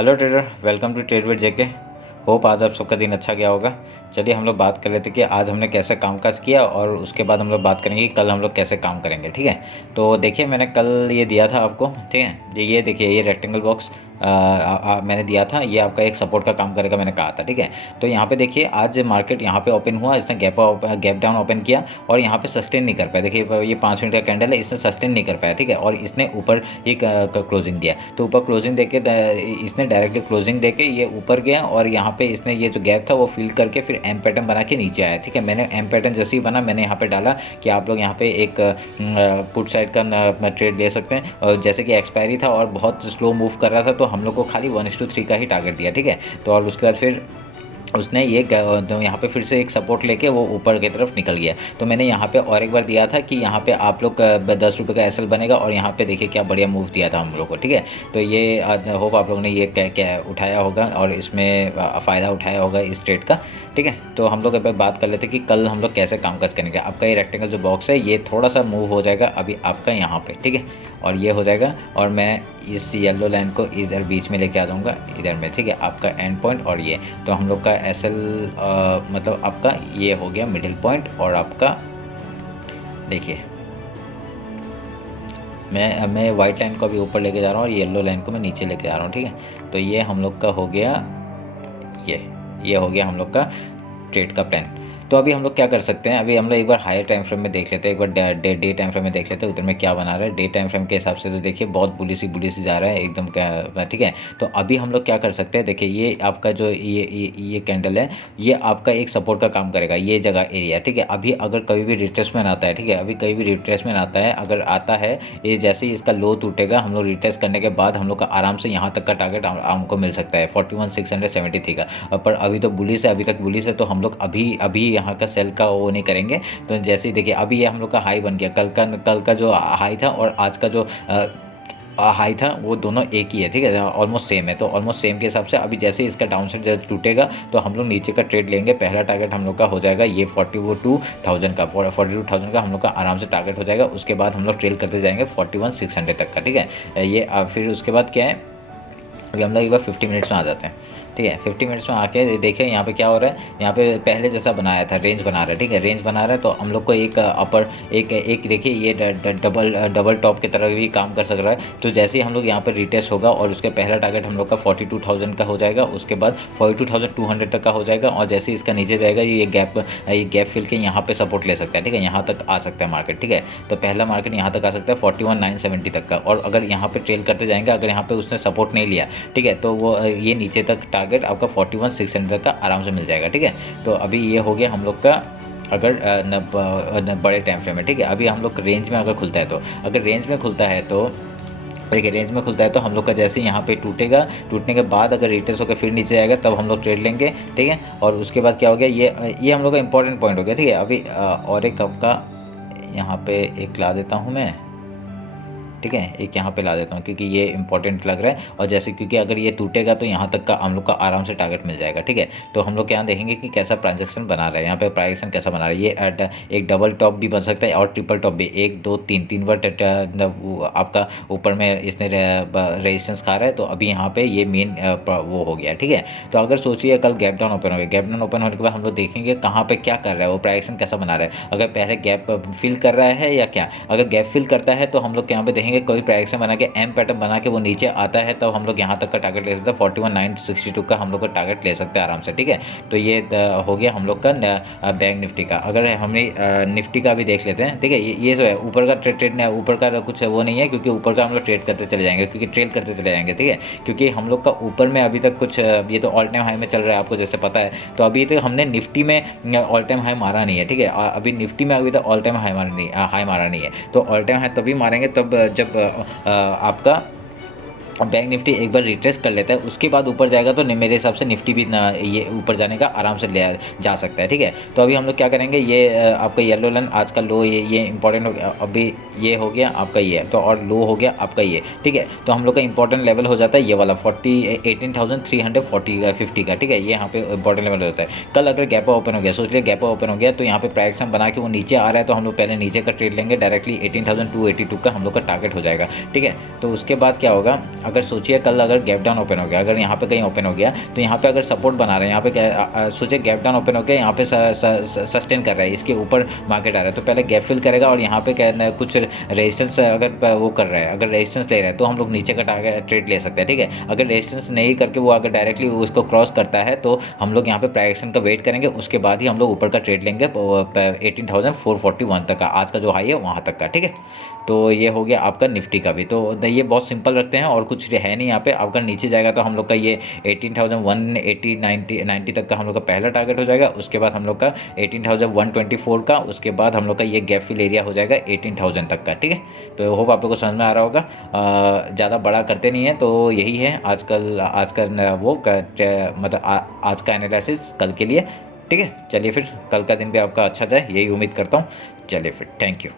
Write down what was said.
Hello trader, welcome to trade with JK. Hope आज आप सबका दिन अच्छा गया होगा। चलिए हम लोग बात कर लेते कि आज हमने कैसे कामकाज किया और उसके बाद हम लोग बात करेंगे कि कल हम लोग कैसे काम करेंगे। ठीक है, तो देखिए मैंने कल ये दिया था आपको। ठीक है, ये देखिए ये रेक्टेंगल बॉक्स मैंने दिया था, ये आपका एक सपोर्ट का काम करेगा मैंने कहा था। ठीक है, तो यहाँ पे देखिए आज मार्केट यहाँ पे ओपन हुआ, इसने गैप डाउन ओपन किया और यहाँ पे सस्टेन नहीं कर पाया। देखिए ये 5 मिनट का कैंडल है, इसने सस्टेन नहीं कर पाया। ठीक है, और इसने ऊपर ही क्लोजिंग दिया, तो ऊपर क्लोजिंग देके इसने डायरेक्टली क्लोजिंग देके ये ऊपर गया और यहाँ पे इसने ये जो गैप था वो फिल करके फिर एम पैटर्न बना के नीचे आया। ठीक है, मैंने एम पैटर्न जैसे ही बना मैंने यहाँ पे डाला कि आप लोग यहाँ पे एक पुट साइड का ट्रेड ले सकते हैं। और जैसे कि एक्सपायरी था और बहुत स्लो मूव कर रहा था तो हम लोग को खाली 1:3 का ही टारगेट दिया। ठीक है, तो और उसके बाद फिर उसने ये तो यहाँ पे फिर से एक सपोर्ट लेके वो ऊपर की तरफ निकल गया। तो मैंने यहाँ पे और एक बार दिया था कि यहाँ पे आप लोग 10 रुपये का एसएल बनेगा और यहाँ पे देखिए क्या बढ़िया मूव दिया था हम लोग को। ठीक है, तो ये होप आप लोगों ने ये क्या उठाया होगा और इसमें फ़ायदा उठाया होगा इस ट्रेड का। ठीक है, तो हम लोग अब बात कर लेते हैं कि कल हम लोग कैसे कामकाज करेंगे। आपका ये रेक्टेंगल जो बॉक्स है ये थोड़ा सा मूव हो जाएगा अभी आपका यहाँ पे। ठीक है, और ये हो जाएगा और मैं इस येलो लाइन को इधर बीच में लेके आ जाऊँगा इधर में। ठीक है, आपका एंड पॉइंट और ये तो हम लोग का एसएल मतलब आपका ये हो गया मिडिल पॉइंट। और आपका देखिए मैं वाइट लाइन को अभी ऊपर लेके जा रहा हूँ और येलो लाइन को मैं नीचे लेके जा रहा हूँ। ठीक है, तो ये हम लोग का हो गया, ये हो गया हम लोग का ट्रेड का प्लान। तो अभी हम लोग क्या कर सकते हैं, अभी हम लोग एक बार हायर टाइम फ्रेम में देख लेते हैं, एक बार डे टाइम फ्रेम में देख लेते हैं उधर में क्या बना रहा है। डे टाइम फ्रेम के हिसाब से तो देखिए बहुत बुलिश जा रहा है एकदम क्या। ठीक है, तो अभी हम लोग क्या कर सकते हैं, देखिए ये आपका जो ये कैंडल है ये आपका एक सपोर्ट का काम करेगा ये जगह एरिया। ठीक है, अभी अगर कभी भी रिट्रेसमेंट आता है, ठीक है अभी कभी भी रिट्रेसमेंट आता है, अगर आता है ये जैसे ही इसका लो टूटेगा हम लोग रिट्रेस करने के बाद हम लोग का आराम से यहाँ तक का टारगेट हमको मिल सकता है 41,673 का। पर अभी तो बुलिश है, अभी तक बुलिश है, तो हम लोग अभी यहाँ का सेल का वो नहीं करेंगे। तो जैसे ही देखिए अभी ये हम लोग का हाई बन गया, कल का जो हाई था और आज का जो हाई था वो दोनों एक ही है। ठीक है, ऑलमोस्ट सेम है, तो ऑलमोस्ट सेम के हिसाब से अभी जैसे इसका डाउन साइड जब टूटेगा तो हम लोग नीचे का ट्रेड लेंगे। पहला टारगेट हम लोग का हो जाएगा ये 42,000 का, 42,000 का हम लोग का आराम से टारगेट हो जाएगा। उसके बाद हम लोग ट्रेल करते जाएंगे 41,600 तक का। ठीक है, ये फिर उसके बाद क्या है, अभी हम लोग एक बार 50 मिनट्स में आ जाते हैं। ठीक है, 50 मिनट्स में आके देखिए यहाँ पे क्या हो रहा है, यहाँ पे पहले जैसा बनाया था रेंज बना रहा है। ठीक है, रेंज बना रहा है तो हम लोग को एक अपर एक देखिए ये डबल टॉप की तरह भी काम कर सक रहा है। तो जैसे ही हम लोग यहाँ पर रिटेस्ट होगा और उसके पहला टारगेट हम लोग का 42,000 का हो जाएगा, उसके बाद 42,200 तक का हो जाएगा और जैसे ही इसका नीचे जाएगा ये गैप फिल के यहाँ पे सपोर्ट ले सकता है। ठीक है, यहाँ तक आ सकता है मार्केट। ठीक है, तो पहला मार्केट यहाँ तक आ सकता है 41,970 तक का। और अगर यहाँ पे ट्रेल करते जाएंगे, अगर यहाँ पे उसने सपोर्ट नहीं लिया, ठीक है, तो वो ये नीचे तक टारगेट आपका 41,600 का आराम से मिल जाएगा। ठीक है, तो अभी ये हो गया हम लोग का अगर बड़े टाइम फ्रेम में। ठीक है, अभी हम लोग रेंज में अगर खुलता है तो अगर रेंज में खुलता है तो देखिए रेंज में खुलता है तो हम लोग का जैसे यहाँ पे टूटेगा, टूटने के बाद अगर रिटेस्ट होकर फिर नीचे आएगा तब हम लोग ट्रेड लेंगे। ठीक है, और उसके बाद क्या हो गया, ये हम लोग का इंपॉर्टेंट पॉइंट हो गया। ठीक है, अभी और एक आपका यहाँ पे एक ला देता हूँ मैं। ठीक है, एक यहाँ पे ला देता हूँ क्योंकि ये इंपॉर्टेंट लग रहा है और जैसे क्योंकि अगर ये टूटेगा तो यहाँ तक का हम लोग का आराम से टारगेट मिल जाएगा। ठीक है, तो हम लोग यहाँ देखेंगे कि कैसा ट्रांजेक्शन बना रहा है, यहाँ पे प्राइजेक्शन कैसा बना रहा है। ये एक डबल टॉप भी बन सकता है और ट्रिपल टॉप भी, 1 2 3 बार आपका ऊपर में इसने रेजिस्टेंस खा रहा है। तो अभी यहाँ पे ये मेन वो हो गया। ठीक है, तो अगर सोचिए कल गैप डाउन ओपन हो गया, गैप डाउन ओपन होने के बाद हम लोग देखेंगे कहाँ पे क्या कर रहा है वो, प्राइजेक्शन कैसा बना रहा है, अगर पहले गैप फिल कर रहा है या क्या। अगर गैप फिल करता है तो हम लोग यहाँ पे देखेंगे कोई प्राइजेक्शन बना के एम पैटर्न बना के वो नीचे आता है तब हम लोग यहाँ तक का टारगेट ले सकते हैं 41,962 का हम लोग का टारगेट ले सकते हैं आराम से। ठीक है, तो ये हो गया हम लोग का बैंक निफ्टी का। अगर हमें निफ्टी का भी देख लेते हैं। ठीक है, ये जो है ऊपर का ट्रेड ऊपर का कुछ वो नहीं है क्योंकि ऊपर का हम लोग ट्रेड करते चले जाएंगे, क्योंकि ट्रेड करते चले जाएंगे। ठीक है, क्योंकि हम लोग का ऊपर में अभी तक कुछ ये तो ऑल टाइम हाई में चल रहा है आपको जैसे पता है। तो अभी तो हमने निफ्टी में ऑल टाइम हाई मारा नहीं है। ठीक है, अभी निफ्टी में अभी तक ऑल टाइम हाई मारा नहीं है। तो ऑल टाइम हाई तभी मारेंगे तब जब आपका बैंक निफ्टी एक बार रिट्रेस कर लेता है, उसके बाद ऊपर जाएगा तो मेरे हिसाब से निफ्टी भी ये ऊपर जाने का आराम से ले जा सकता है। ठीक है, तो अभी हम लोग क्या करेंगे, ये आपका येलो लाइन आज का लो, ये इंपॉर्टेंट हो गया। अभी ये हो गया आपका ये, तो और लो हो गया आपका ये। ठीक है, तो हम लोग का इंपॉर्टेंट लेवल हो जाता है ये वाला 18,350 का। ठीक है, ये यहाँ पे इंपॉर्टेंट लेवल होता है। कल अगर गैप ओपन हो गया, सोच लिया गैप ओपन हो गया तो यहाँ पे प्राइजेक्शन बना के वो नीचे आ रहा है तो हम लोग पहले नीचे का ट्रेड लेंगे डायरेक्टली 18,282 का हम लोग का टारगेट हो जाएगा। ठीक है, तो उसके बाद क्या होगा, अगर सोचिए कल अगर गैप डाउन ओपन हो गया, अगर यहाँ पे कहीं ओपन हो गया तो यहाँ पे अगर सपोर्ट बना रहे हैं, यहाँ पे सोचिए गैप डाउन ओपन हो गया, यहाँ पे सस्टेन कर रहा है, इसके ऊपर मार्केट आ रहा है, तो पहले गैप फिल करेगा और यहाँ पे क्या कुछ रेजिस्टेंस अगर वो कर रहा है, अगर रेजिस्टेंस ले रहा है तो हम लोग नीचे का टारगेट ट्रेड ले सकते हैं, ठीक है। अगर रेजिस्टेंस नहीं करके वो अगर डायरेक्टली उसको क्रॉस करता है तो हम लोग यहाँ पे प्राइस का वेट करेंगे, उसके बाद ही हम लोग ऊपर का ट्रेड लेंगे 18,441 तक का, आज का जो हाई है वहाँ तक का, ठीक है। तो ये हो गया आपका निफ्टी का भी। तो ये बहुत सिंपल रखते हैं और कुछ है नहीं यहाँ पे। अगर नीचे जाएगा तो हम लोग का ये 18,180 90 तक का हम लोग का पहला टारगेट हो जाएगा, उसके बाद हम लोग का 18,124 का, उसके बाद हम लोग का ये गैप फिल एरिया हो जाएगा 18,000 तक का, ठीक है। तो होप आप लोग को समझ में आ रहा होगा। ज़्यादा बड़ा करते नहीं है, तो यही है आजकल आज का मतलब आज का एनालिसिस कल के लिए, ठीक है। चलिए फिर कल का दिन भी आपका अच्छा जाए, यही उम्मीद करता हूँ। चलिए फिर, थैंक यू।